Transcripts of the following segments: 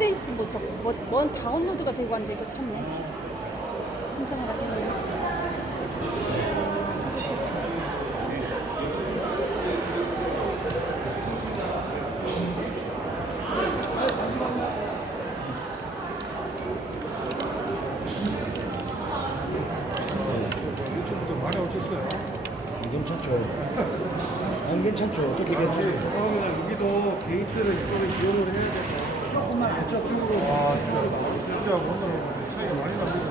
업데이트부터 뭔 다운로드가 되고 앉아 이거 참네. 신청을 하겠네. 유튜브도 많이 오셨어요. 괜찮죠. 안 괜찮죠. 어떻게 괜찮죠? 그러면 여기도 게이트를 이쪽에 이용을 해야 돼서 조금만 안쪽으로. 와, 진짜 오늘 차이가 많이 납니다.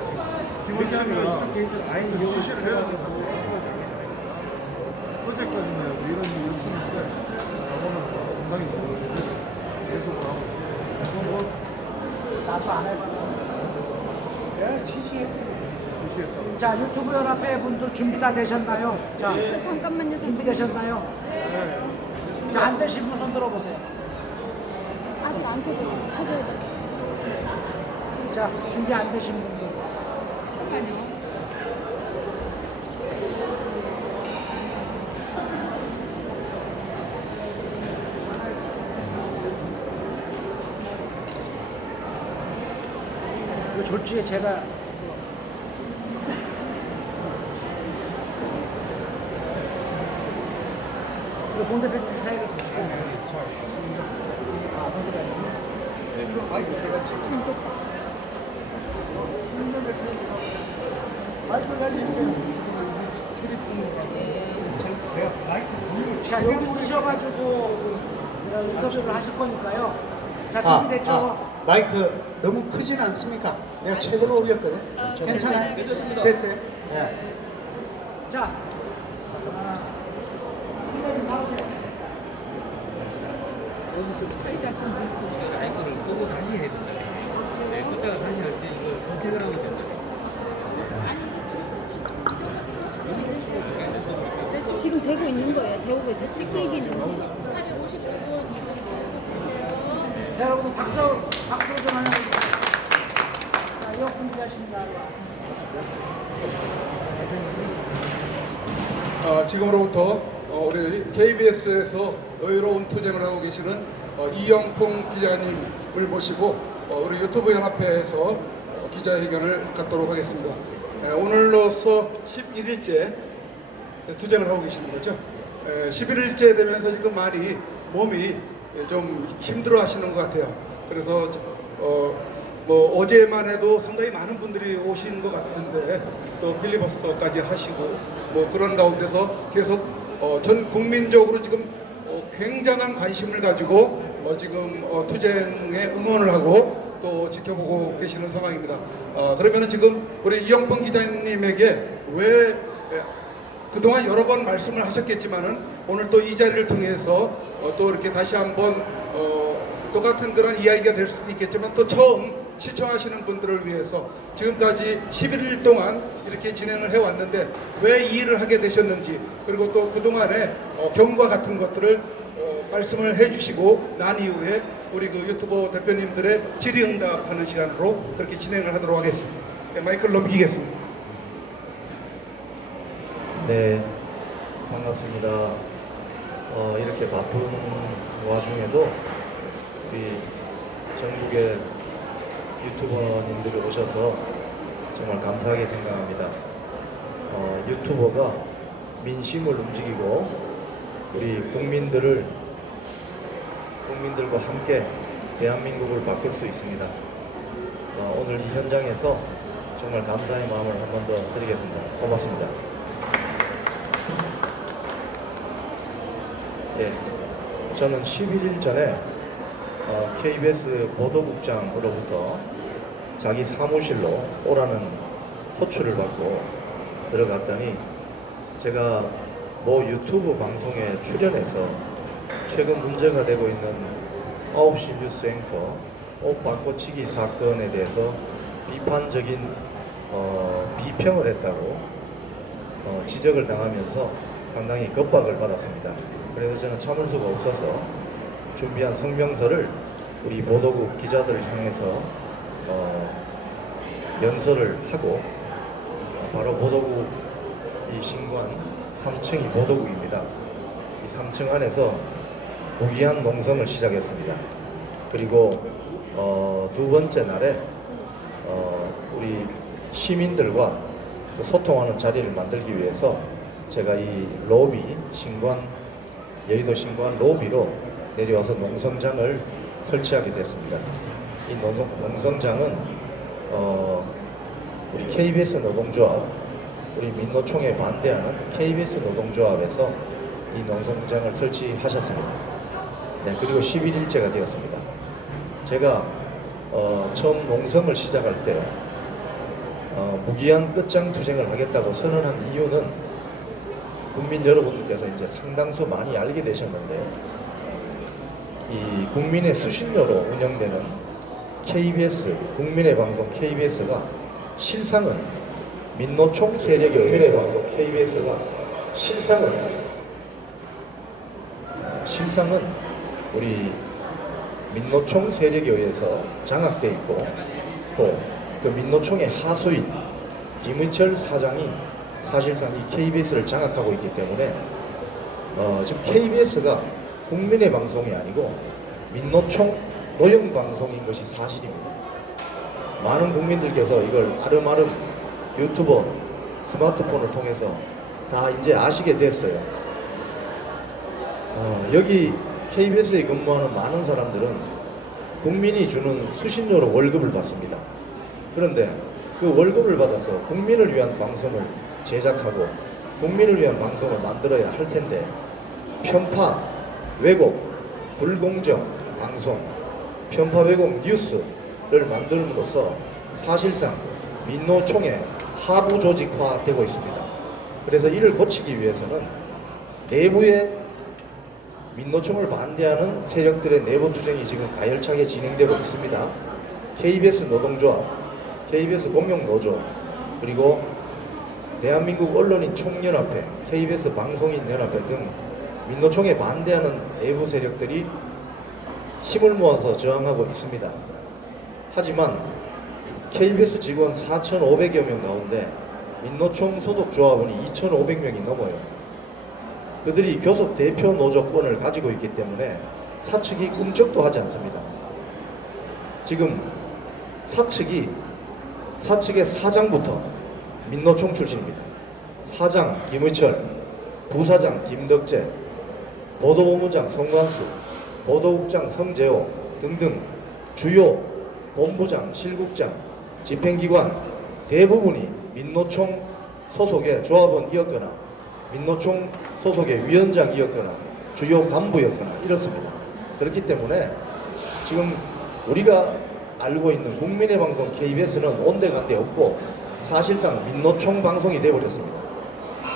지금 기본적으로 김원찬이가 이쪽 게이트를 아예 좀 이용을 지시를 해야 되는데 어제까지는 이런 일이 없었는데 오늘 상당히 지금 제대로 계속 하고 있습니다. 나도 안 해봤는데. 네, 지시했지. 지시했다고. 자, 유튜브 연합회 분들 준비 다 되셨나요? 자, 잠깐만요. 준비되셨나요? 네. 자, 안 되신 분 손 들어보세요. 아직 안 켜졌어. 켜져야 돼. 자, 준비 안 되신 분들. 잠깐만요. 이거 졸지에 제가 이거 본 대표님 사회를 보시고. 아, 본 대표님. 마이크 가지고 있어요. 자, 여기 쓰셔가지고 인터뷰를 하실 거니까요. 자, 준비됐죠? 마이크 너무 크진 않습니까? 내가 최고로 올렸거든. 괜찮아요? 괜찮습니다. 됐어요? 네. 자, 아이콘을 끄고 다시 해야 된다. 네, 끄다가 다시 할 때 이거 선택을 하면 된다. 지금 되고 있는 거예요. 되고 있대. 찍히기는 있어. 자, 여러분 박수 좀 하나 해주세요. 자, 이어 준비하십니다. 지금으로부터 우리 KBS에서 의로운 투쟁을 하고 계시는 이영풍 기자님을 모시고 우리 유튜브 연합회에서 기자회견을 갖도록 하겠습니다. 오늘로서 11일째 투쟁을 하고 계시는 거죠. 11일째 되면서 지금 많이 몸이 좀 힘들어 하시는 것 같아요. 그래서 뭐 어제만 해도 상당히 많은 분들이 오신 것 같은데 또 필리버스터까지 하시고 뭐 그런 가운데서 계속 전 국민적으로 지금 굉장한 관심을 가지고 지금 투쟁에 응원을 하고 또 지켜보고 계시는 상황입니다. 그러면은 지금 우리 이영범 기자님에게 왜 그동안 여러 번 말씀을 하셨겠지만은 오늘 또 이 자리를 통해서 또 이렇게 다시 한번 똑같은 그런 이야기가 될 수도 있겠지만 또 처음 시청하시는 분들을 위해서 지금까지 11일 동안 이렇게 진행을 해왔는데 왜 이 일을 하게 되셨는지 그리고 또 그동안의 경과 같은 것들을 말씀을 해주시고 난 이후에 우리 그 유튜버 대표님들의 질의응답하는 시간으로 그렇게 진행을 하도록 하겠습니다. 마이크를 넘기겠습니다. 네, 반갑습니다. 이렇게 바쁜 와중에도 우리 전국의 유튜버님들이 오셔서 정말 감사하게 생각합니다. 유튜버가 민심을 움직이고 우리 국민들과 함께 대한민국을 바꿀 수 있습니다. 오늘 이 현장에서 정말 감사의 마음을 한 번 더 드리겠습니다. 고맙습니다. 네, 저는 11일 전에 KBS 보도국장으로부터 자기 사무실로 오라는 호출을 받고 들어갔더니 제가 모 유튜브 방송에 출연해서 최근 문제가 되고 있는 9시 뉴스 앵커 옷 바꿔치기 사건에 대해서 비판적인 비평을 했다고 지적을 당하면서 상당히 겁박을 받았습니다. 그래서 저는 참을 수가 없어서 준비한 성명서를 우리 보도국 기자들을 향해서 연설을 하고 바로 보도국 이 신관 3층이 보도국입니다. 이 3층 안에서 무기한 농성을 시작했습니다. 그리고 두 번째 날에 우리 시민들과 소통하는 자리를 만들기 위해서 제가 이 로비 여의도 신관 로비로 내려와서 농성장을 설치하게 됐습니다. 이 농성장은 우리 KBS 노동조합, 우리 민노총에 반대하는 KBS 노동조합에서 이 농성장을 설치하셨습니다. 네, 그리고 11일째가 되었습니다. 제가 처음 농성을 시작할 때 무기한 끝장 투쟁을 하겠다고 선언한 이유는 국민 여러분들께서 이제 상당수 많이 알게 되셨는데요. 이 국민의 수신료로 운영되는 KBS, 국민의 방송 KBS가 실상은 민노총 세력의 국민의 방송 KBS가 실상은 우리 민노총 세력에 의해서 장악돼 있고 또 그 민노총의 하수인 김의철 사장이 사실상 이 KBS를 장악하고 있기 때문에 지금 KBS가 국민의 방송이 아니고 민노총 노영 방송인 것이 사실입니다. 많은 국민들께서 이걸 아름아름 유튜버 스마트폰을 통해서 다 이제 아시게 됐어요. 여기 KBS에 근무하는 많은 사람들은 국민이 주는 수신료로 월급을 받습니다. 그런데 그 월급을 받아서 국민을 위한 방송을 제작하고 국민을 위한 방송을 만들어야 할 텐데 편파, 왜곡, 불공정 방송, 편파, 왜곡 뉴스를 만들므로써 사실상 민노총의 하부 조직화되고 있습니다. 그래서 이를 고치기 위해서는 내부에 민노총을 반대하는 세력들의 내부 투쟁이 지금 가열차게 진행되고 있습니다. KBS 노동조합, KBS 공영노조, 그리고 대한민국 언론인 총연합회, KBS 방송인연합회 등 민노총에 반대하는 내부 세력들이 힘을 모아서 저항하고 있습니다. 하지만 KBS 직원 4,500여 명 가운데 민노총 소속 조합원이 2,500명이 넘어요. 그들이 교섭 대표 노조권을 가지고 있기 때문에 사측이 꿈쩍도 하지 않습니다. 지금 사측의 사장부터 민노총 출신입니다. 사장 김의철, 부사장 김덕재, 보도본부장 송광수, 보도국장 성재호 등등 주요 본부장, 실국장, 집행기관 대부분이 민노총 소속의 조합원이었거나 민노총 소속의 위원장이었거나 주요 간부였거나 이렇습니다. 그렇기 때문에 지금 우리가 알고 있는 국민의 방송 KBS는 온데간데 없고 사실상 민노총 방송이 되어버렸습니다.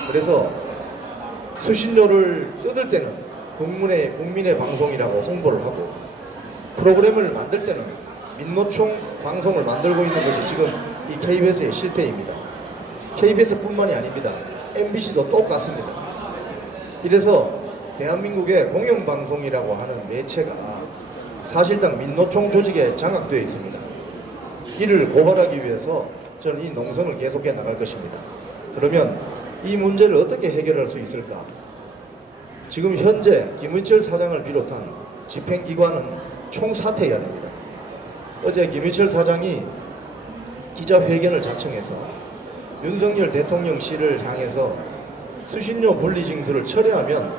그래서 수신료를 뜯을 때는 국민의 방송이라고 홍보를 하고 프로그램을 만들 때는 민노총 방송을 만들고 있는 것이 지금 이 KBS의 실패입니다. KBS뿐만이 아닙니다. MBC도 똑같습니다. 이래서 대한민국의 공영방송이라고 하는 매체가 사실상 민노총 조직에 장악되어 있습니다. 이를 고발하기 위해서 저는 이 농성을 계속해 나갈 것입니다. 그러면 이 문제를 어떻게 해결할 수 있을까? 지금 현재 김의철 사장을 비롯한 집행기관은 총사퇴해야 됩니다. 어제 김의철 사장이 기자회견을 자청해서 윤석열 대통령실을 향해서 수신료 분리징수를 철회하면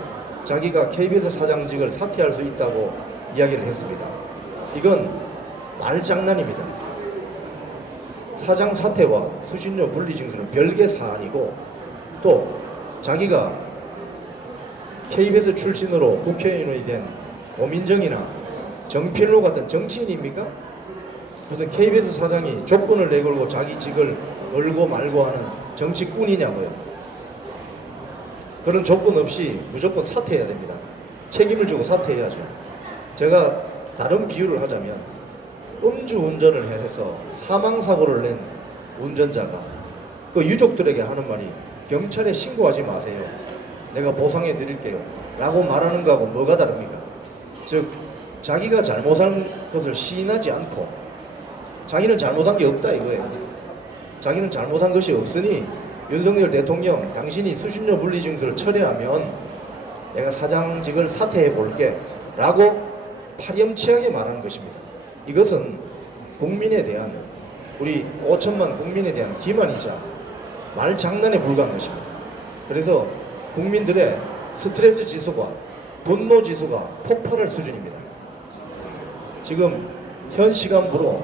자기가 KBS 사장직을 사퇴할 수 있다고 이야기를 했습니다. 이건 말장난입니다. 사장 사퇴와 수신료 분리징수는 별개 사안이고 또 자기가 KBS 출신으로 국회의원이 된 고민정이나 정필로 같은 정치인입니까? 무슨 KBS 사장이 조건을 내걸고 자기 직을 걸고 말고 하는 정치꾼이냐고요. 그런 조건 없이 무조건 사퇴해야 됩니다. 책임을 지고 사퇴해야죠. 제가 다른 비유를 하자면 음주운전을 해서 사망사고를 낸 운전자가 그 유족들에게 하는 말이 경찰에 신고하지 마세요. 내가 보상해 드릴게요. 라고 말하는 거하고 뭐가 다릅니까? 즉 자기가 잘못한 것을 시인하지 않고 자기는 잘못한 게 없다 이거예요. 자기는 잘못한 것이 없으니 윤석열 대통령 당신이 수신료 분리징수를 철회하면 내가 사장직을 사퇴해 볼게 라고 파렴치하게 말하는 것입니다. 이것은 국민에 대한 우리 5천만 국민에 대한 기만이자 말장난에 불과한 것입니다. 그래서 국민들의 스트레스 지수가 분노 지수가 폭발할 수준입니다. 지금 현 시간부로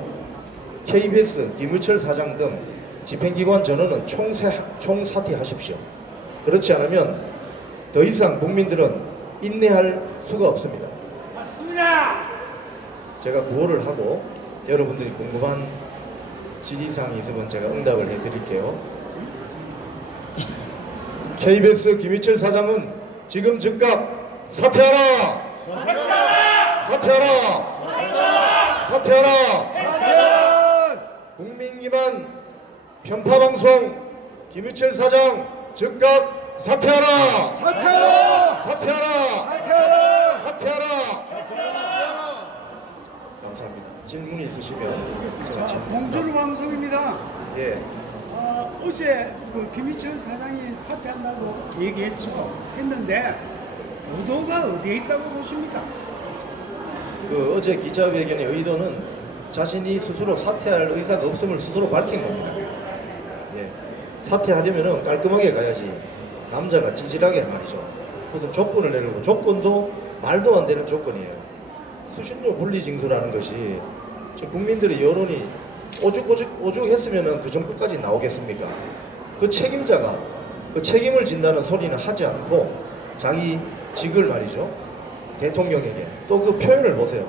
KBS 김우철 사장 등 집행기관 전원은 총사퇴하십시오. 그렇지 않으면 더 이상 국민들은 인내할 수가 없습니다. 맞습니다. 제가 구호를 하고 여러분들이 궁금한 질의사항이 있으면 제가 응답을 해드릴게요. KBS 김희철 사장은 지금 즉각 사퇴하라! 사퇴하라! 사퇴하라! 국민기만 편파방송 김희철 사장 즉각 사퇴하라! 사퇴하라! 사퇴하라! 사퇴하라! 사퇴하라! 감사합니다. 질문이 있으시면 제가 몽주루 방송입니다. 예. 어제 그 김희철 사장이 사퇴한다고 했는데 의도가 어디에 있다고 보십니까? 그 어제 기자회견의 의도는 자신이 스스로 사퇴할 의사가 없음을 스스로 밝힌 겁니다. 예. 사퇴하려면은 깔끔하게 가야지. 남자가 찌질하게 말이죠. 무슨 조건을 내리고 조건도 말도 안 되는 조건이에요. 수신료 분리 징수라는 것이 국민들의 여론이 오죽했으면은 그 정도까지 나오겠습니까? 그 책임자가 그 책임을 진다는 소리는 하지 않고 자기 직을 말이죠. 대통령에게 또 그 표현을 보세요.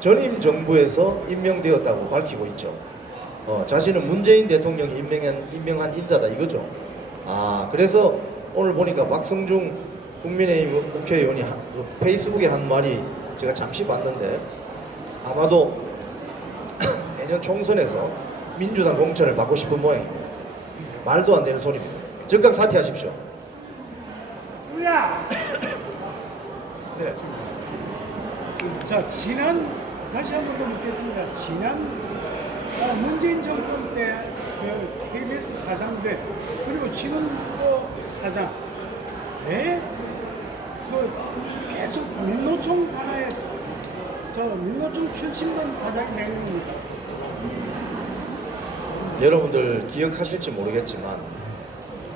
전임 정부에서 임명되었다고 밝히고 있죠. 자신은 문재인 대통령이 임명한 인사다 이거죠. 그래서 오늘 보니까 박성중 국민의힘 국회의원이 페이스북에 한 말이 제가 잠시 봤는데 아마도 내년 총선에서 민주당 공천을 받고 싶은 모양입니다. 말도 안 되는 소리입니다. 즉각 사퇴하십시오. 맞습니다. 네. 자, 다시 한 번 더 묻겠습니다. 문재인 정권 때 그 KBS 사장들 그리고 지금 사장 왜 계속 민노총 산하에 민노총 출신된 사장이 된 겁니까? 여러분들 기억하실지 모르겠지만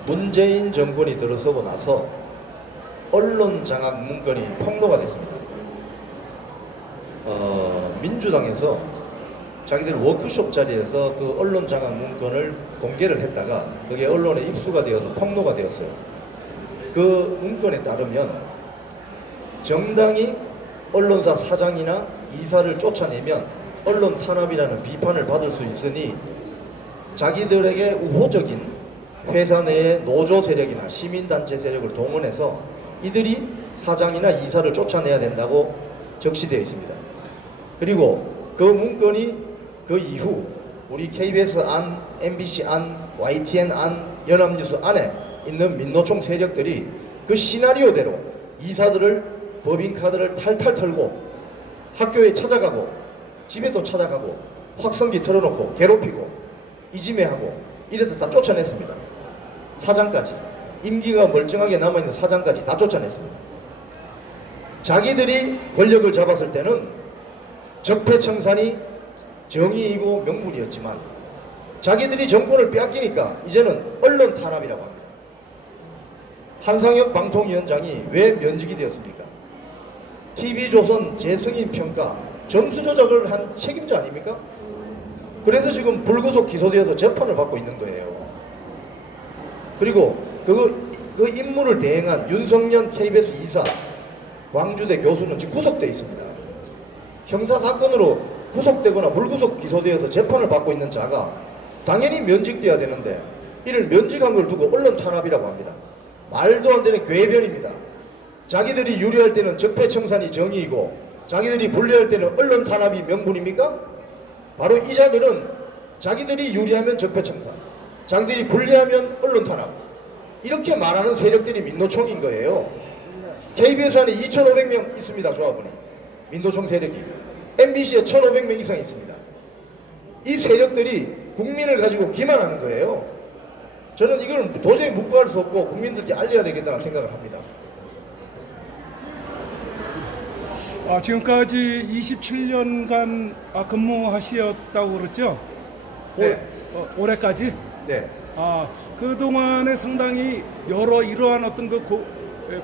문재인 정권이 들어서고 나서 언론 장악 문건이 폭로가 됐습니다. 민주당에서 자기들 워크숍 자리에서 그 언론 장악 문건을 공개를 했다가 그게 언론에 입수가 되어서 폭로가 되었어요. 그 문건에 따르면 정당이 언론사 사장이나 이사를 쫓아내면 언론 탄압이라는 비판을 받을 수 있으니 자기들에게 우호적인 회사 내의 노조 세력이나 시민단체 세력을 동원해서 이들이 사장이나 이사를 쫓아내야 된다고 적시되어 있습니다. 그리고 그 문건이 그 이후 우리 KBS 안, MBC 안, YTN 안, 연합뉴스 안에 있는 민노총 세력들이 그 시나리오대로 이사들을 법인카드를 탈탈 털고 학교에 찾아가고 집에도 찾아가고 확성기 털어놓고 괴롭히고 이지매하고 이래서 다 쫓아냈습니다. 사장까지 임기가 멀쩡하게 남아있는 사장까지 다 쫓아냈습니다. 자기들이 권력을 잡았을 때는 적폐청산이 정의이고 명분이었지만 자기들이 정권을 빼앗기니까 이제는 언론 탄압이라고 합니다. 한상혁 방통위원장이 왜 면직이 되었습니까? TV조선 재승인 평가 점수 조작을 한 책임자 아닙니까? 그래서 지금 불구속 기소되어서 재판을 받고 있는 거예요. 그리고 그 임무를 대행한 윤석년 KBS 이사 광주대 교수는 지금 구속되어 있습니다. 형사사건으로 구속되거나 불구속 기소되어서 재판을 받고 있는 자가 당연히 면직돼야 되는데 이를 면직한 걸 두고 언론 탄압이라고 합니다. 말도 안 되는 궤변입니다. 자기들이 유리할 때는 적폐청산이 정의이고 자기들이 불리할 때는 언론 탄압이 명분입니까? 바로 이 자들은 자기들이 유리하면 적폐청산, 자기들이 불리하면 언론 탄압 이렇게 말하는 세력들이 민노총인 거예요. KBS 안에 2,500명 있습니다. 조합원이 민노총 세력이 MBC에 1,500명 이상 있습니다. 이 세력들이 국민을 가지고 기만하는 거예요. 저는 이걸 도저히 묵과할 수 없고 국민들께 알려야 되겠다는 생각을 합니다. 지금까지 27년간 근무하셨다고 그랬죠? 네. 올해까지? 네. 그동안에 상당히 여러 이러한 어떤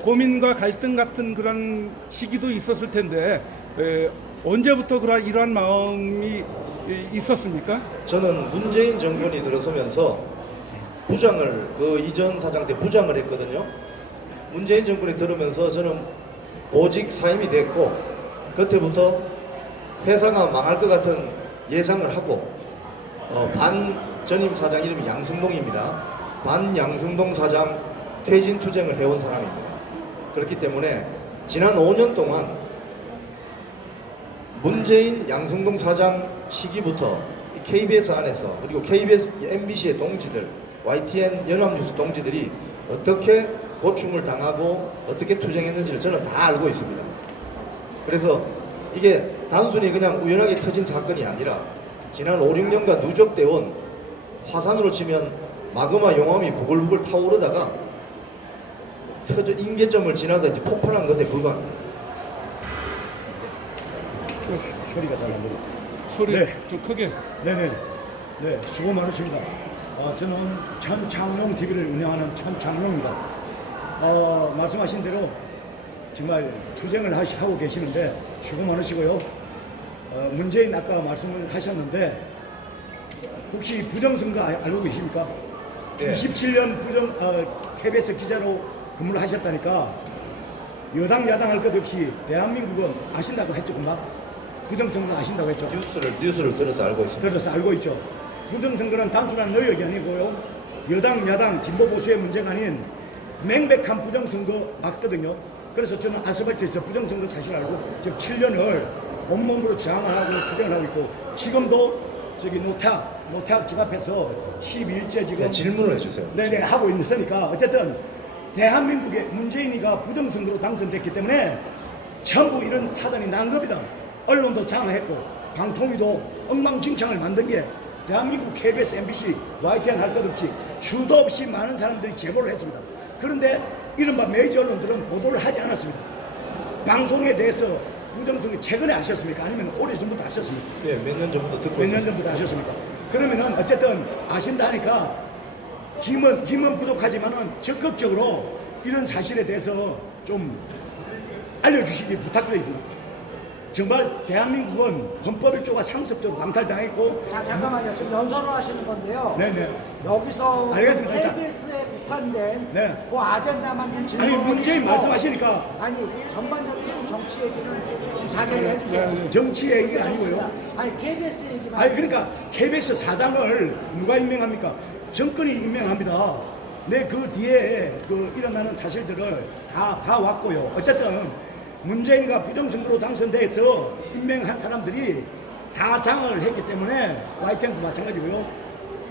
고민과 갈등 같은 그런 시기도 있었을 텐데 언제부터 이러한 마음이 있었습니까? 저는 문재인 정권이 들어서면서 부장을 그 이전 사장 때 부장을 했거든요. 문재인 정권이 들어오면서 저는 보직 사임이 됐고 그때부터 회사가 망할 것 같은 예상을 하고 반 전임 사장 이름이 양승동입니다. 반 양승동 사장 퇴진 투쟁을 해온 사람입니다. 그렇기 때문에 지난 5년 동안 문재인 양승동 사장 시기부터 KBS 안에서 그리고 KBS, MBC의 동지들, YTN 연합뉴스 동지들이 어떻게 고충을 당하고 어떻게 투쟁했는지를 저는 다 알고 있습니다. 그래서 이게 단순히 그냥 우연하게 터진 사건이 아니라 지난 5, 6년간 누적돼 온 화산으로 치면 마그마 용암이 부글부글 타오르다가 임계점을 지나서 이제 폭발한 것에 불과합니다. 소리가 잘 안 들려. 소리 네. 좀 크게. 네네. 네, 수고 많으십니다. 저는 천창룡 TV를 운영하는 천창룡입니다. 말씀하신 대로 정말 투쟁을 하고 계시는데 수고 많으시고요. 문재인 아까 말씀을 하셨는데 혹시 부정선거 알고 계십니까? 네. 27년 KBS 기자로 근무를 하셨다니까 여당 야당 할 것 없이 대한민국은 아신다고 했죠, 금방? 부정선거 아신다고 했죠? 뉴스를 들어서 알고 있습니다. 들어서 알고 있죠. 부정선거는 단순한 노력이 아니고요. 여당, 야당, 진보, 보수의 문제가 아닌 명백한 부정선거 맞거든요. 그래서 저는 아스팔트에서 부정선거 사실 알고 지금 7년을 온몸으로 저항을 하고 투쟁을 하고 있고 지금도 저기 노태학 집 앞에서 12일째 지금 네, 질문을 해주세요. 네네 하고 있으니까 어쨌든 대한민국의 문재인이가 부정선거로 당선됐기 때문에 전부 이런 사단이 난 겁니다. 언론도 장악했고 방통위도 엉망진창을 만든 게 대한민국 KBS, MBC, YTN 할 것 없이 수도 없이 많은 사람들이 제보를 했습니다. 그런데 이른바 메이저 언론들은 보도를 하지 않았습니다. 방송에 대해서 부정선거 최근에 하셨습니까? 아니면 오래전부터 하셨습니까? 네, 몇 년 전부터 듣고 몇 년 있습니다. 전부터 하셨습니까? 그러면은 어쨌든 아신다 하니까 힘은 부족하지만은 적극적으로 이런 사실에 대해서 좀 알려주시기 부탁드립니다. 정말 대한민국은 헌법 1조가 상습적으로 강탈당했고 자, 잠깐만요. 지금 연설을 하시는 건데요. 네네. 여기서 알겠습니다. 일단. KBS에 비판된 네. 그 아젠다만 좀 아니 질문해 문재인 주시고 말씀하시니까 아니 전반적인 정치 얘기는 좀 자제를 해주세요. 정치 얘기가 아니고요. 아니 KBS 얘기만. 아니 그러니까 KBS 사장을 누가 임명합니까? 정권이 임명합니다. 네, 그 뒤에 그 일어나는 사실들을 다 봐왔고요. 어쨌든 문재인이가 부정선거로 당선돼서 임명한 사람들이 다 장악을 했기 때문에 YTN도 마찬가지고요.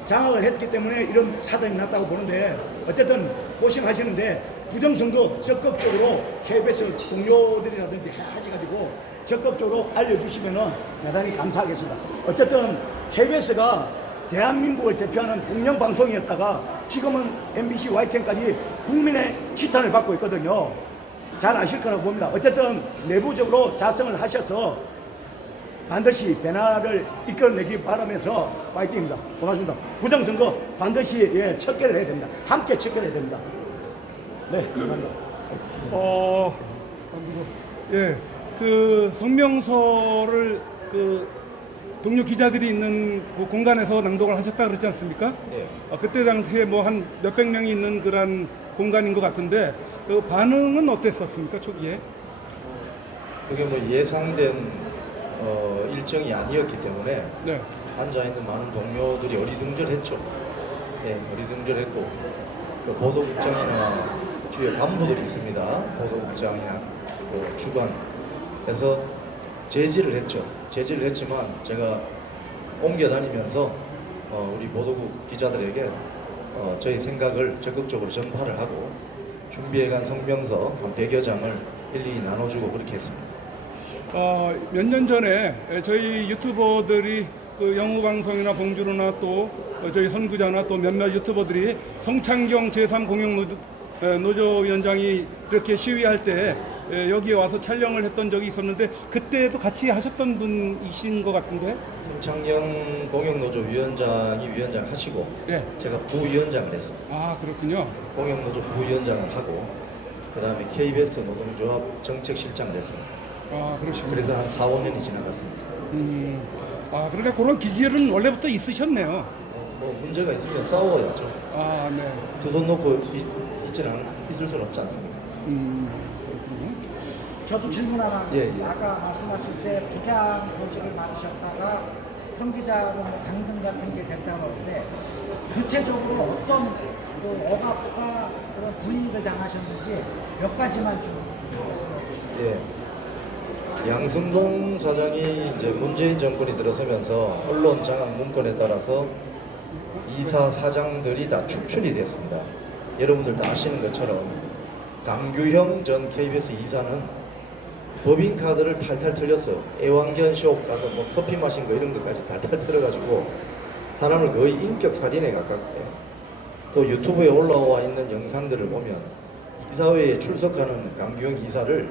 장악을 했기 때문에 이런 사단이 났다고 보는데 어쨌든 고심하시는데 부정선거 적극적으로 KBS 동료들이라든지 하셔가지고 적극적으로 알려주시면 대단히 감사하겠습니다. 어쨌든 KBS가 대한민국을 대표하는 공영방송이었다가 지금은 MBC, YTN까지 국민의 지탄을 받고 있거든요. 잘 아실 거라고 봅니다. 어쨌든 내부적으로 자성을 하셔서 반드시 변화를 이끌어내기 바라면서 파이팅입니다. 고맙습니다. 부정선거 반드시 척결을 해야 됩니다. 함께 척결해야 됩니다. 네, 감사합니다. 예, 그 성명서를 그 동료 기자들이 있는 그 공간에서 낭독을 하셨다 그랬지 않습니까? 네. 그때 당시에 뭐 한 몇백 명이 있는 그런 공간인 것 같은데 그 반응은 어땠었습니까 초기에? 그게 뭐 예상된 일정이 아니었기 때문에 네. 앉아있는 많은 동료들이 어리둥절했죠. 네, 어리둥절했고 그 보도국장이나 주요 간부들이 있습니다. 보도국장이나 그 주관에서 제지를 했죠. 제지를 했지만 제가 옮겨 다니면서 우리 보도국 기자들에게 저희 생각을 적극적으로 전파를 하고 준비해간 성명서 한 100여 장을 일일이 나눠주고 그렇게 했습니다. 몇 년 전에 저희 유튜버들이 그 영우방송이나 봉주루나 또 저희 선구자나 또 몇몇 유튜버들이 성창경 제3공영노조위원장이 이렇게 시위할 때 여기에 와서 촬영을 했던 적이 있었는데 그때도 같이 하셨던 분이신 것 같은데. 김창영 공영노조 위원장이 위원장 하시고 예. 제가 부위원장을 했습니다. 아 그렇군요. 공영노조 부위원장을 하고 그 다음에 KBS 노동조합 정책실장을 했습니다. 아 그러시군요. 그래서 한 4, 5년이 지나갔습니다. 아 그러니까 그런 기질은 원래부터 있으셨네요. 뭐 문제가 있으면 싸워야죠. 아 네. 두 손 놓고 있을 수는 없지 않습니까? 저도 질문 하나 예, 하겠습니다. 예. 아까 말씀하실 때 부장 보직을 맡으셨다가 형기자로 당등 같은 게 됐다고 하는데 구체적으로 어떤 그 억압과 그런 불이익을 당하셨는지 몇 가지만 좀 말씀해 주시죠. 예. 양승동 사장이 이제 문재인 정권이 들어서면서 언론 장악 문건에 따라서 이사 사장들이 다 축출이 됐습니다. 여러분들 다 아시는 것처럼 강규형 전 KBS 이사는 법인카드를 탈탈 털렸어요. 애완견숍 가서 뭐 커피 마신 거 이런 것까지 탈탈 털어가지고 사람을 거의 인격 살인에 가깝게. 또 유튜브에 올라와 있는 영상들을 보면 이사회에 출석하는 강규형 이사를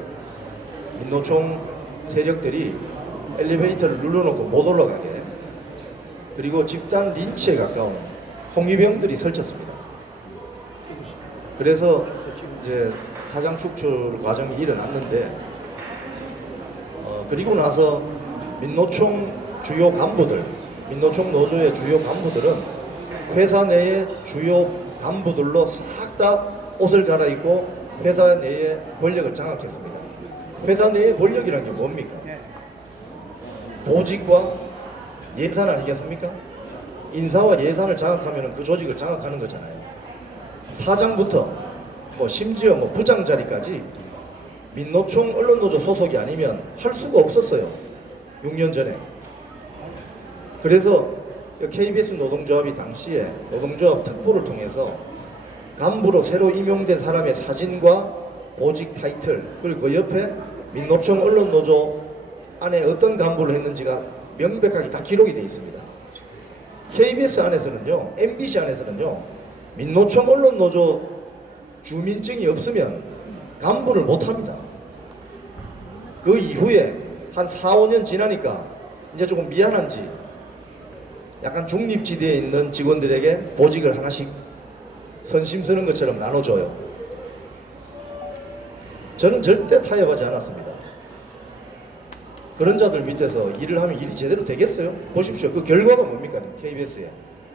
민노총 세력들이 엘리베이터를 눌러놓고 못 올라가게, 그리고 집단 린치에 가까운 홍위병들이 설쳤습니다. 그래서 이제 사장 축출 과정이 일어났는데 그리고 나서 민노총 주요 간부들, 민노총 노조의 주요 간부들은 회사 내의 주요 간부들로 싹 다 옷을 갈아입고 회사 내의 권력을 장악했습니다. 회사 내의 권력이란 게 뭡니까? 보직과 예산 아니겠습니까? 인사와 예산을 장악하면 그 조직을 장악하는 거잖아요. 사장부터 뭐 심지어 뭐 부장 자리까지 민노총 언론노조 소속이 아니면 할 수가 없었어요. 6년 전에. 그래서 KBS 노동조합이 당시에 노동조합 특보를 통해서 간부로 새로 임용된 사람의 사진과 보직 타이틀, 그리고 그 옆에 민노총 언론노조 안에 어떤 간부를 했는지가 명백하게 다 기록이 되어 있습니다. KBS 안에서는요, MBC 안에서는요, 민노총 언론노조 주민증이 없으면 간부를 못합니다. 그 이후에 한 4, 5년 지나니까 이제 조금 미안한지 약간 중립지대에 있는 직원들에게 보직을 하나씩 선심 쓰는 것처럼 나눠줘요. 저는 절대 타협하지 않았습니다. 그런 자들 밑에서 일을 하면 일이 제대로 되겠어요? 보십시오. 그 결과가 뭡니까? KBS에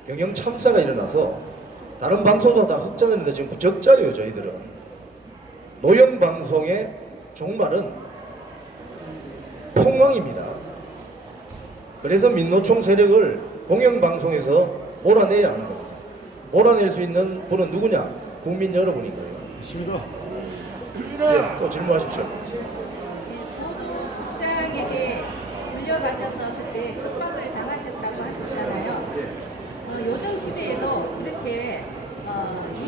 경영 참사가 일어나서 다른 방송도 다 흑자되는데 지금 적자예요. 저희들은 노영방송의 종말은 폭망입니다. 그래서 민노총 세력을 공영방송에서 몰아내야 하는 겁니다. 몰아낼 수 있는 분은 누구냐? 국민 여러분인 거예요. 맞습니다. 네, 또 질문하십시오. 모두 국장에게 물려가셔서 그때 협박을 당하셨다고 하셨잖아요. 요즘 시대에도 이렇게 이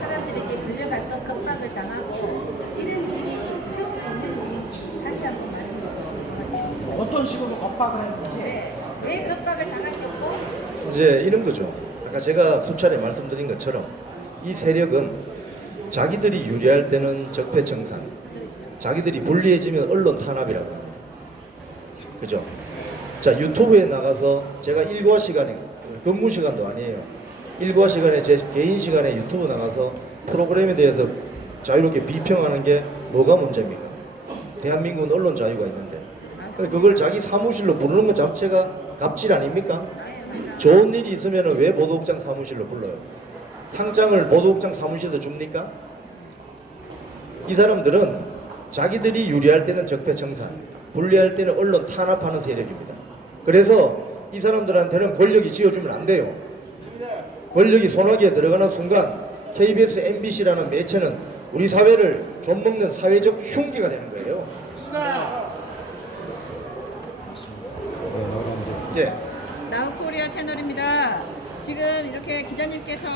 사람들에게 물려가서 협박을 당하고 이런 일이 있을 수 있는지 다시 한번 말씀해 주시죠. 어떤 식으로 겁박을 했는지. 네. 왜 협박을 당하셨고? 이제 이런 거죠. 아까 제가 수차례 말씀드린 것처럼 이 세력은 자기들이 유리할 때는 적폐청산, 자기들이 불리해지면 언론 탄압이라고 합니다. 그죠? 자, 유튜브에 나가서 제가 일과 시간에, 근무 시간도 아니에요. 일과 시간에 제 개인 시간에 유튜브 나가서 프로그램에 대해서 자유롭게 비평하는 게 뭐가 문제입니까? 대한민국은 언론 자유가 있는데 그걸 자기 사무실로 부르는 것 자체가 갑질 아닙니까? 좋은 일이 있으면 왜 보도국장 사무실로 불러요? 상장을 보도국장 사무실에서 줍니까? 이 사람들은 자기들이 유리할 때는 적폐청산, 불리할 때는 언론 탄압하는 세력입니다. 그래서 이 사람들한테는 권력이 쥐어주면 안 돼요. 권력이 손아귀에 들어가는 순간 KBS, MBC라는 매체는 우리 사회를 좀먹는 사회적 흉기가 되는 거예요. 예. 나우코리아 채널입니다. 지금 이렇게 기자님께서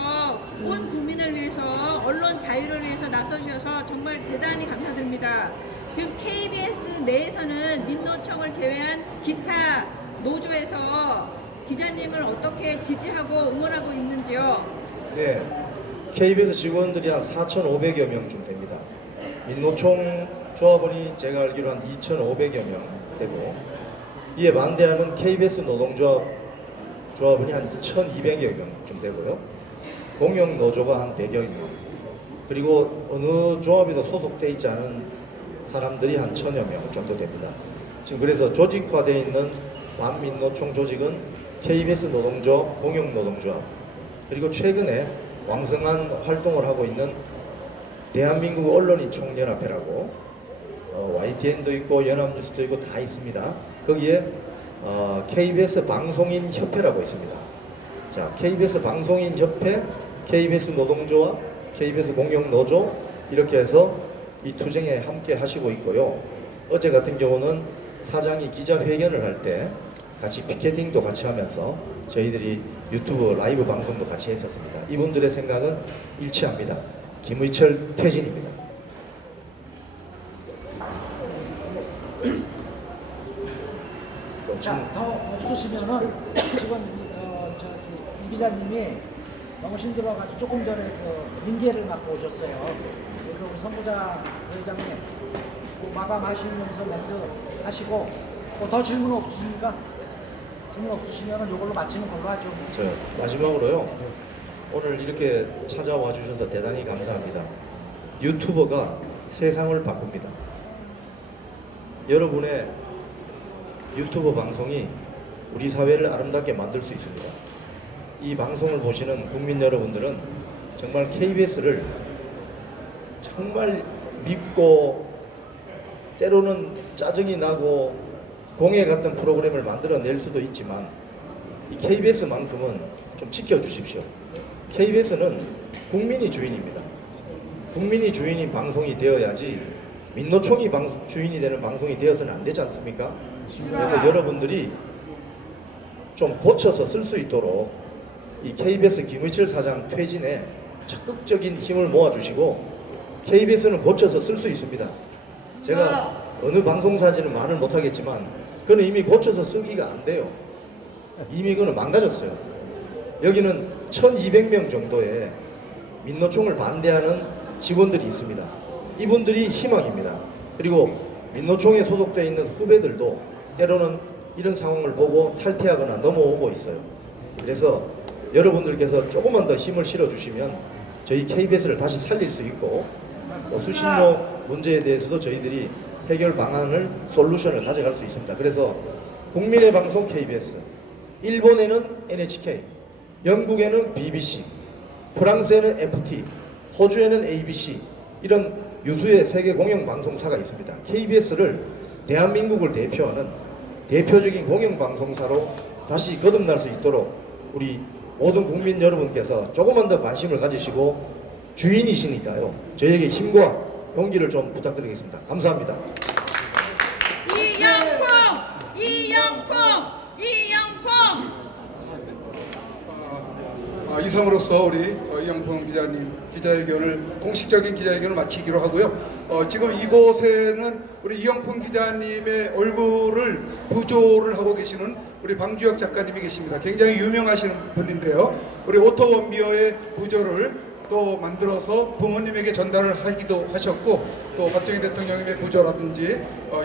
온 국민을 위해서 언론 자유를 위해서 나서주셔서 정말 대단히 감사드립니다. 지금 KBS 내에서는 민노총을 제외한 기타 노조에서 기자님을 어떻게 지지하고 응원하고 있는지요? 네. KBS 직원들이 한 4,500여 명쯤 됩니다. 민노총 조합원이 제가 알기로 한 2,500여 명 되고, 이에 반대하는 KBS 조합원이 한 1,200여 명쯤 되고요. 공영 노조가 한 100여 명, 그리고 어느 조합에도 소속돼 있지 않은 사람들이 한 1,000여 명 정도 됩니다. 지금 그래서 조직화되어 있는 반민노총 조직은 KBS 노동조, 공영노동조합, 그리고 최근에 왕성한 활동을 하고 있는 대한민국 언론인 총연합회라고 YTN도 있고 연합뉴스도 있고 다 있습니다. 거기에 KBS 방송인 협회라고 있습니다. 자, KBS 방송인 협회, KBS 노동조와 KBS 공영노조 이렇게 해서 이 투쟁에 함께 하시고 있고요. 어제 같은 경우는 사장이 기자회견을 할 때 같이 피켓팅도 같이 하면서 저희들이 유튜브 라이브 방송도 같이 했었습니다. 이분들의 생각은 일치합니다. 김의철 퇴진입니다. 자, 더 없으시면은 지금 이 기자님이 너무 힘들어가지고 조금 전에 그 인계를 맡고 오셨어요. 그래서 우리 선부장 회장님 마감하시면서 멘트 하시고 더 질문 없으십니까? 질문 없으시면은 이걸로 마치는 걸로 하죠. 마지막으로요. 오늘 이렇게 찾아와 주셔서 대단히 감사합니다. 유튜버가 세상을 바꿉니다. 여러분의 유튜브 방송이 우리 사회를 아름답게 만들 수 있습니다. 이 방송을 보시는 국민 여러분들은 정말 KBS를 정말 믿고 때로는 짜증이 나고 공해 같은 프로그램을 만들어낼 수도 있지만 이 KBS만큼은 좀 지켜주십시오. KBS는 국민이 주인입니다. 국민이 주인인 방송이 되어야지 민노총이 주인이 되는 방송이 되어서는 안 되지 않습니까? 그래서 여러분들이 좀 고쳐서 쓸 수 있도록 이 KBS 김의철 사장 퇴진에 적극적인 힘을 모아주시고 KBS는 고쳐서 쓸 수 있습니다. 제가 어느 방송사지는 말을 못하겠지만 그는 이미 고쳐서 쓰기가 안 돼요. 이미 그는 망가졌어요. 여기는 1200명 정도의 민노총을 반대하는 직원들이 있습니다. 이분들이 희망입니다. 그리고 민노총에 소속되어 있는 후배들도 때로는 이런 상황을 보고 탈퇴하거나 넘어오고 있어요. 그래서 여러분들께서 조금만 더 힘을 실어주시면 저희 KBS를 다시 살릴 수 있고 수신료 문제에 대해서도 저희들이 해결 방안을 솔루션을 가져갈 수 있습니다. 그래서 국민의 방송 KBS, 일본에는 NHK, 영국에는 BBC, 프랑스에는 FT, 호주에는 ABC 이런 유수의 세계 공영방송사가 있습니다. KBS를 대한민국을 대표하는 대표적인 공영방송사로 다시 거듭날 수 있도록 우리 모든 국민 여러분께서 조금만 더 관심을 가지시고 주인이시니까요. 저희에게 힘과 용기를 좀 부탁드리겠습니다. 감사합니다. 이상으로서 우리 이영풍 기자님 기자회견을 공식적인 기자회견을 마치기로 하고요. 지금 이곳에는 우리 이영풍 기자님의 얼굴을 부조를 하고 계시는 우리 방주혁 작가님이 계십니다. 굉장히 유명하신 분인데요. 우리 오토원미어의 부조를 또 만들어서 부모님에게 전달을 하기도 하셨고 또 박정희 대통령님의 부조라든지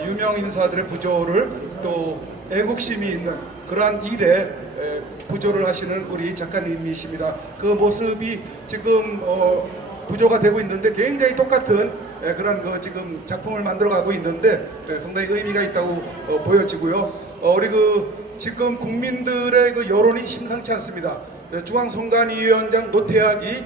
유명 인사들의 부조를 또 애국심이 있는 그러한 일에 부조를 하시는 우리 작가님이십니다. 그 모습이 지금 부조가 되고 있는데 굉장히 똑같은 그런 그 지금 작품을 만들어가고 있는데 상당히 의미가 있다고 보여지고요. 우리 그 지금 국민들의 그 여론이 심상치 않습니다. 중앙선관위원장 노태악이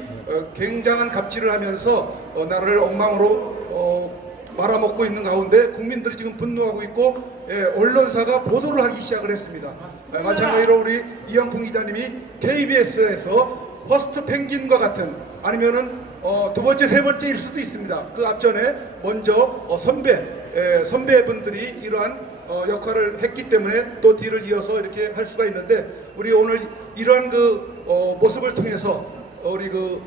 굉장한 갑질을 하면서 나라를 엉망으로 말아먹고 있는 가운데 국민들이 지금 분노하고 있고 언론사가 보도를 하기 시작을 했습니다. 마찬가지로 우리 이영풍 기자님이 KBS에서 퍼스트 펭귄과 같은 아니면은 두 번째 세 번째일 수도 있습니다. 그 앞전에 먼저 선배분들이 이러한 역할을 했기 때문에 또 뒤를 이어서 이렇게 할 수가 있는데 우리 오늘 이러한 그 모습을 통해서 우리 그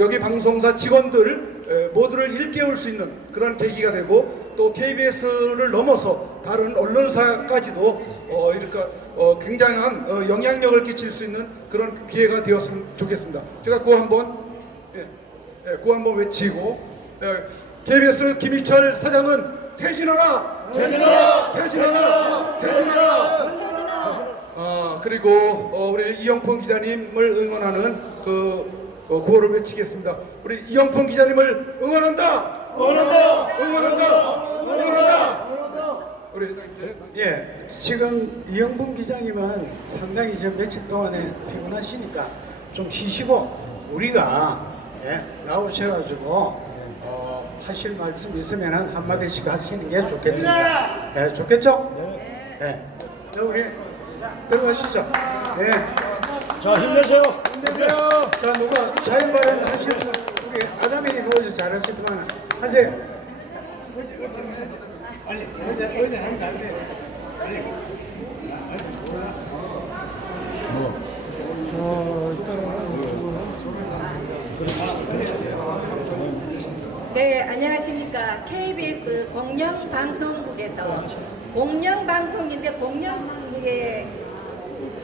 여기 방송사 직원들 모두를 일깨울 수 있는 그런 계기가 되고 또 KBS를 넘어서 다른 언론사까지도 이렇게 굉장한 영향력을 끼칠 수 있는 그런 기회가 되었으면 좋겠습니다. 제가 그거 한번 외치고 KBS 김희철 사장은 퇴진하라! 퇴진하라! 퇴진하라! 퇴진하라! 그리고 우리 이영풍 기자님을 응원하는 구호를 외치겠습니다. 우리 이영풍 기자님을 응원한다! 응원한다! 응원한다! 응원한다! 우리 회장님. 예, 지금 이영봉 기자님은 상당히 지금 며칠 동안에 피곤하시니까 좀 쉬시고 우리가 나오셔가지고 하실 말씀 있으면 한마디씩 하시는 게 좋겠습니다. 예, 좋겠죠? 네. 자, 우리 들어가시죠. 네. 자, 힘내세요. 힘내세요. 자, 누가 자유발언 하시는 우리 아담이 누워서 잘하시더만 하세요. 빨리 어제 한 가세요. 빨리. 네, 안녕하십니까. KBS 공영방송국에서 공영방송인데 공영에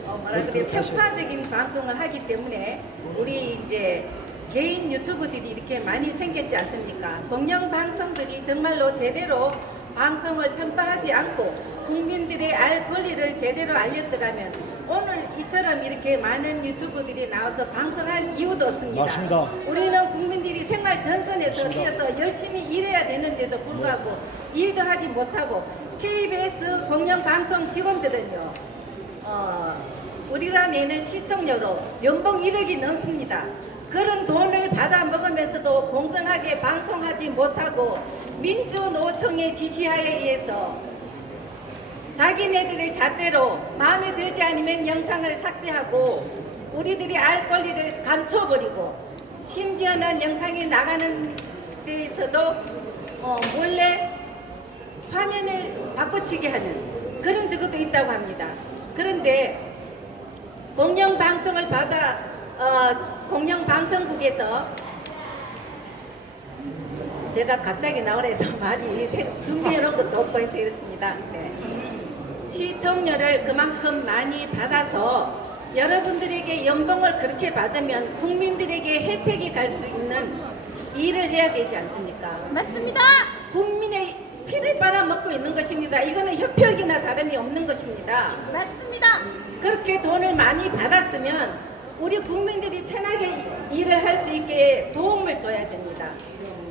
뭐라 그래 편파적인 방송을 하기 때문에 우리 이제 개인 유튜브들이 이렇게 많이 생겼지 않습니까? 공영방송들이 정말로 제대로 방송을 편파하지 않고 국민들의 알 권리를 제대로 알렸더라면 오늘 이처럼 이렇게 많은 유튜브들이 나와서 방송할 이유도 없습니다. 맞습니다. 우리는 국민들이 생활 전선에서 뛰어서 열심히 일해야 되는데도 불구하고 일도 하지 못하고 KBS 공영방송 직원들은요 우리가 내는 시청료로 연봉 1억이 넘습니다. 그런 돈을 받아 먹으면서도 공정하게 방송하지 못하고 민주노총의 지시하에 의해서 자기네들의 잣대로 마음에 들지 않으면 영상을 삭제하고 우리들이 알 권리를 감춰버리고 심지어는 영상이 나가는 데에서도 몰래 화면을 바꿔치게 하는 그런 적도 있다고 합니다. 그런데 공영방송을 받아 공영방송국에서 제가 갑자기 나오래서 말이 준비해놓은 것도 없고 해서 이렇습니다. 네. 시청료를 그만큼 많이 받아서 여러분들에게 연봉을 그렇게 받으면 국민들에게 혜택이 갈 수 있는 일을 해야 되지 않습니까? 맞습니다. 국민의 피를 빨아먹고 있는 것입니다. 이거는 협력이나 다름이 없는 것입니다. 맞습니다. 그렇게 돈을 많이 받았으면 우리 국민들이 편하게 일을 할 수 있게 도움을 줘야 됩니다.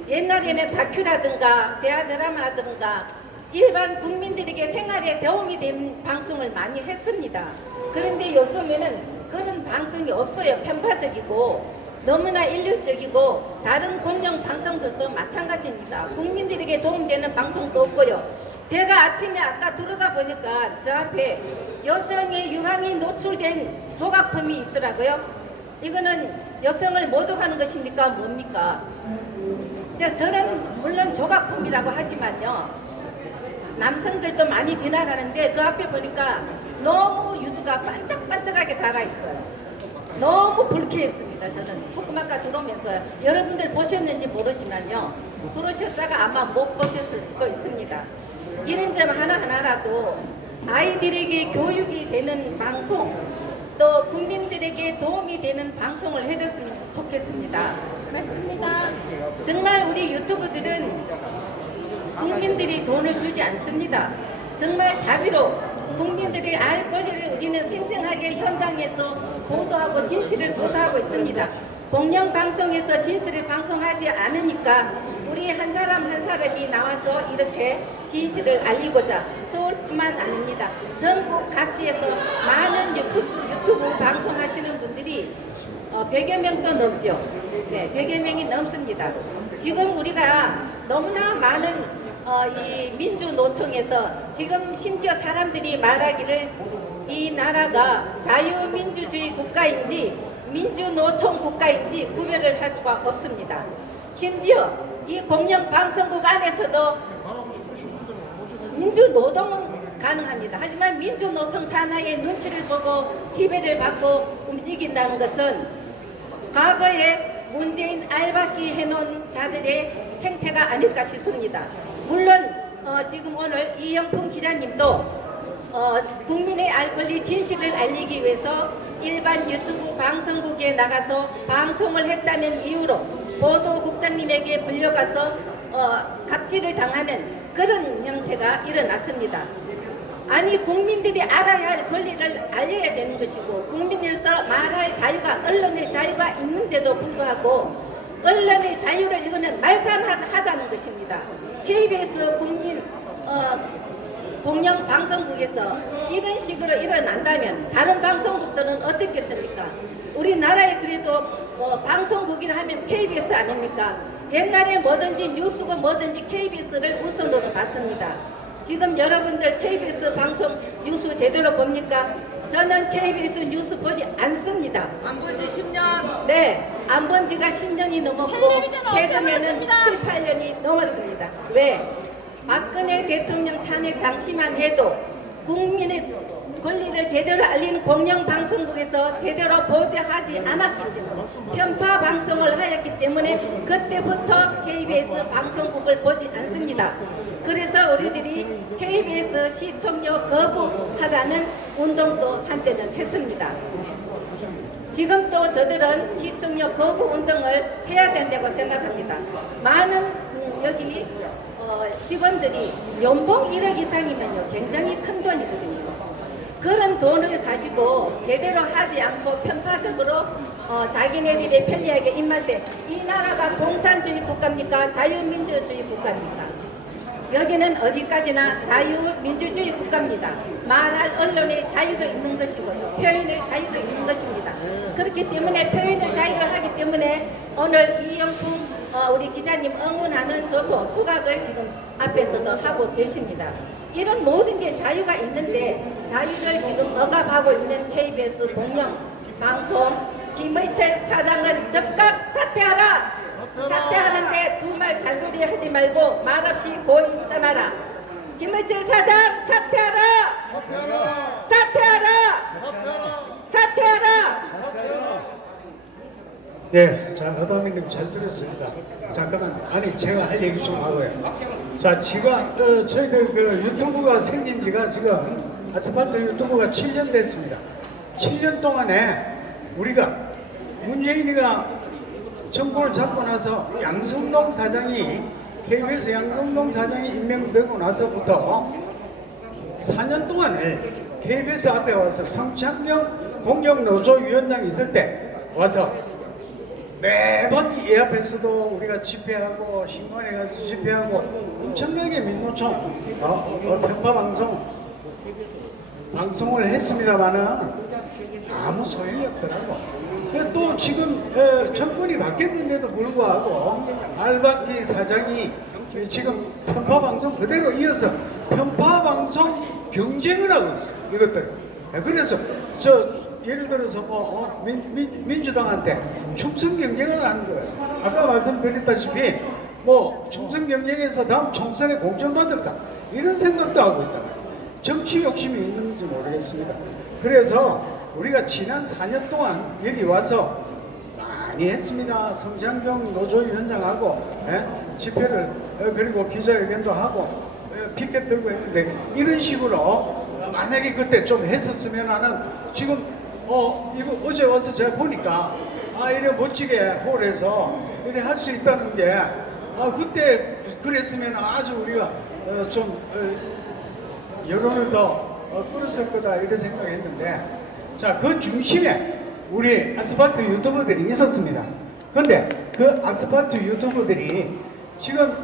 옛날에는 다큐라든가 대화드라마라든가 일반 국민들에게 생활에 도움이 되는 방송을 많이 했습니다. 그런데 요즘에는 그런 방송이 없어요. 편파적이고 너무나 인류적이고 다른 공영 방송들도 마찬가지입니다. 국민들에게 도움되는 방송도 없고요. 제가 아침에 아까 들어다 보니까 저 앞에 여성의 유황이 노출된 조각품이 있더라고요. 이거는 여성을 모독하는 것입니까? 뭡니까? 저는 물론 조각품이라고 하지만요. 남성들도 많이 지나가는데 그 앞에 보니까 너무 유두가 반짝반짝하게 달아있어요. 너무 불쾌했습니다. 저는 조금 아까 들어오면서 여러분들 보셨는지 모르지만요. 그러셨다가 아마 못 보셨을 수도 있습니다. 이런 점 하나하나라도 아이들에게 교육이 되는 방송 또 국민들에게 도움이 되는 방송을 해줬으면 좋겠습니다. 맞습니다. 정말 우리 유튜브들은 국민들이 돈을 주지 않습니다. 정말 자비로 국민들이 알 권리를 우리는 생생하게 현장에서 보도하고 진실을 보도하고 있습니다. 공영방송에서 진실을 방송하지 않으니까 우리 한 사람 한 사람이 나와서 이렇게 진실을 알리고자 서울뿐만 아닙니다. 전국 각지에서 많은 유튜브 방송하시는 분들이 100여 명도 넘죠. 네, 100여 명이 넘습니다. 지금 우리가 너무나 많은 이 민주노총에서 지금 심지어 사람들이 말하기를 이 나라가 자유민주주의 국가인지 민주노총 국가인지 구별을 할 수가 없습니다. 심지어 이 공영방송국 안에서도 민주노동은 가능합니다. 하지만 민주노총 산하의 눈치를 보고 지배를 받고 움직인다는 것은 과거에 문재인 알박기 해놓은 자들의 행태가 아닐까 싶습니다. 물론 지금 오늘 이영풍 기자님도 국민의 알 권리 진실을 알리기 위해서 일반 유튜브 방송국에 나가서 방송을 했다는 이유로 보도국장님에게 불려가서 갑질을 당하는 그런 형태가 일어났습니다. 아니 국민들이 알아야 할 권리를 알려야 되는 것이고 국민들서 말할 자유가 언론의 자유가 있는데도 불구하고 언론의 자유를 이거는 말살하자는 것입니다. KBS 국민 공영 방송국에서 이런 식으로 일어난다면 다른 방송국들은 어떻겠습니까? 우리나라에 그래도 방송국이라 하면 KBS 아닙니까? 옛날에 뭐든지 뉴스고 뭐든지 KBS를 우선으로 봤습니다. 지금 여러분들 KBS 방송 뉴스 제대로 봅니까? 저는 KBS 뉴스 보지 않습니다. 안 본 지 10년. 네, 안 본 지가 10년이 넘었고 최근에는 7, 8년이 넘었습니다. 왜? 박근혜 대통령 탄핵 당시만 해도 국민의 권리를 제대로 알리는 공영방송국에서 제대로 보도하지 않았기 때문에 편파 방송을 하였기 때문에 그때부터 KBS 방송국을 보지 않습니다. 그래서 우리들이 KBS 시청료 거부하자는 운동도 한때는 했습니다. 지금 또 저들은 시청료 거부 운동을 해야 된다고 생각합니다. 많은 여기 직원들이 연봉 1억 이상이면요 굉장히 큰 돈이거든요. 그런 돈을 가지고 제대로 하지 않고 편파적으로 자기네들의 편리하게 입맛에 이 나라가 공산주의 국가입니까? 자유민주주의 국가입니까? 여기는 어디까지나 자유민주주의 국가입니다. 말할 언론의 자유도 있는 것이고요. 표현의 자유도 있는 것입니다. 그렇기 때문에 표현의 자유를 하기 때문에 오늘 이영풍 우리 기자님 응원하는 조각을 지금 앞에서도 하고 계십니다. 이런 모든 게 자유가 있는데 자유를 지금 억압하고 있는 KBS 공영 방송 김의철 사장은 즉각 사퇴하라. 사퇴하는데 두 말 잔소리 하지 말고 말없이 고이 떠나라. 김의철 사장 사퇴하라. 사퇴하라. 사퇴하라. 네, 자, 허다미님 잘 들었습니다. 잠깐만, 아니 제가 할 얘기 좀 하고요. 자, 지금 저희들 그 유튜브가 생긴 지가 지금 아스팔트 유튜브가 7년 됐습니다. 7년 동안에 우리가 문재인이가 정권을 잡고 나서 양성동 사장이 KBS 양성동 사장이 임명되고 나서부터 4년 동안을 KBS 앞에 와서 성창경 공영노조위원장이 있을 때 와서 매번 이 앞에서도 우리가 집회하고 신관에 가서 집회하고 엄청나게 민노총 편파 방송을 했습니다마는 아무 소용이 없더라고. 또 지금 정권이 바뀌었는데도 불구하고 알박기 사장이 지금 편파 방송 그대로 이어서 편파 방송 경쟁을 하고 있어요. 이것들. 그래서 예를 들어서 민주당한테 충성 경쟁을 하는 거예요. 아까 말씀드렸다시피 충성 경쟁에서 다음 총선에 공천받을까 이런 생각도 하고 있다. 정치 욕심이 있는지 모르겠습니다. 그래서 우리가 지난 4년 동안 여기 와서 많이 했습니다. 성장경 노조위원장하고 집회를 그리고 기자회견도 하고 피켓 들고 했는데 이런 식으로 만약에 그때 좀 했었으면 하는 지금 이거 어제 와서 제가 보니까 이래 멋지게 홀에서 이래 할 수 있다는 게 그때 그랬으면 아주 우리가 좀 여론을 더 끌었을 거다 이런 생각했는데 자, 그 중심에 우리 아스팔트 유튜버들이 있었습니다. 근데 그 아스팔트 유튜버들이 지금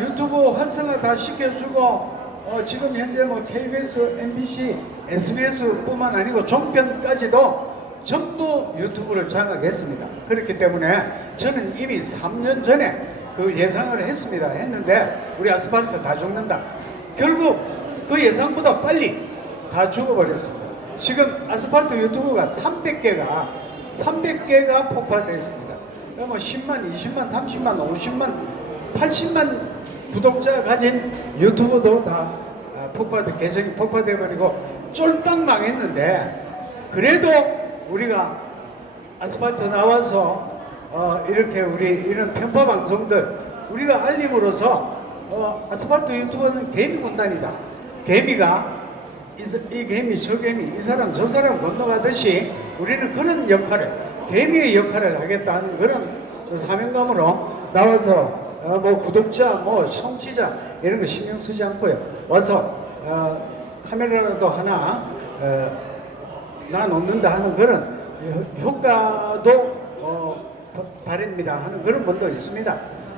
유튜브 활성화 다 시켜주고 지금 현재 KBS, MBC, SBS뿐만 아니고 종편까지도 전부 유튜브를 장악했습니다. 그렇기 때문에 저는 이미 3년 전에 그 예상을 했는데 우리 아스팔트 다 죽는다. 결국 그 예상보다 빨리 다 죽어버렸습니다. 지금 아스팔트 유튜브가 300개가 폭파되었습니다. 10만, 20만, 30만, 50만, 80만 구독자 가진 유튜브도 다 계정이 폭파돼 버리고 쫄딱 망했는데 그래도 우리가 아스팔트 나와서 이렇게 우리 이런 편파 방송들 우리가 알림으로써 아스팔트 유튜버는 개미 군단이다. 개미가 이 개미 저 개미 이 사람 저 사람 건너가듯이 우리는 그런 역할을 개미의 역할을 하겠다는 그런 사명감으로 나와서 뭐 구독자, 뭐 청취자 이런 거 신경 쓰지 않고요. 어서 카메라라도 하나 나 놓는다 하는 그런 효과도 바랍니다 하는 그런 분도 있습니다.